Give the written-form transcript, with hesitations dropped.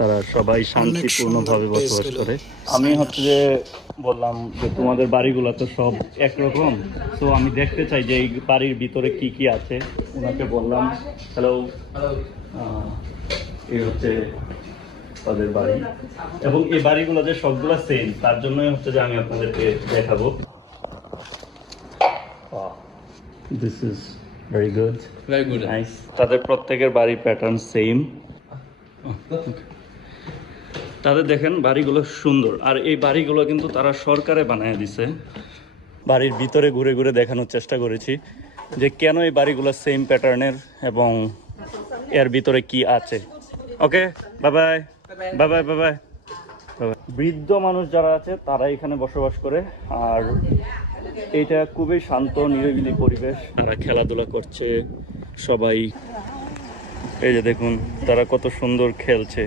তারা সবাই শান্তিপূর্ণভাবে বসবাস করে। আমি হচ্ছে যে বললাম যে তোমাদের বাড়িগুলো তো সব একরকম, তো আমি দেখতে চাই যে এই বাড়ির ভিতরে কি কি আছে। ওনাকে বললাম হ্যালো, এই হচ্ছে তাদের বাড়ি, এবং এই বাড়িগুলো যে সবগুলো সেম, তার জন্যই হচ্ছে যে আমি আপনাদেরকে দেখাবো। This is very good, Very good. Nice. তাদের প্রত্যেকের বাড়ির প্যাটার্ন সেম। তাদের দেখেন বাড়িগুলো সুন্দর, আর এই বাড়িগুলো কিন্তু তারা সরকারে বানায় দিছে। বাড়ির ভিতরে ঘুরে ঘুরে দেখানোর চেষ্টা করেছি যে কেন এই বাড়িগুলো সেম প্যাটার্নের এবং এর ভিতরে কি আছে। Okay, bye bye bye bye bye bye. বৃদ্ধ মানুষ যারা আছে তারা এখানে বসবাস করে, আর এইটা খুবই শান্ত নিরিবিলি পরিবেশ। তারা খেলাধুলা করছে সবাই, এই যে দেখুন তারা কত সুন্দর খেলছে।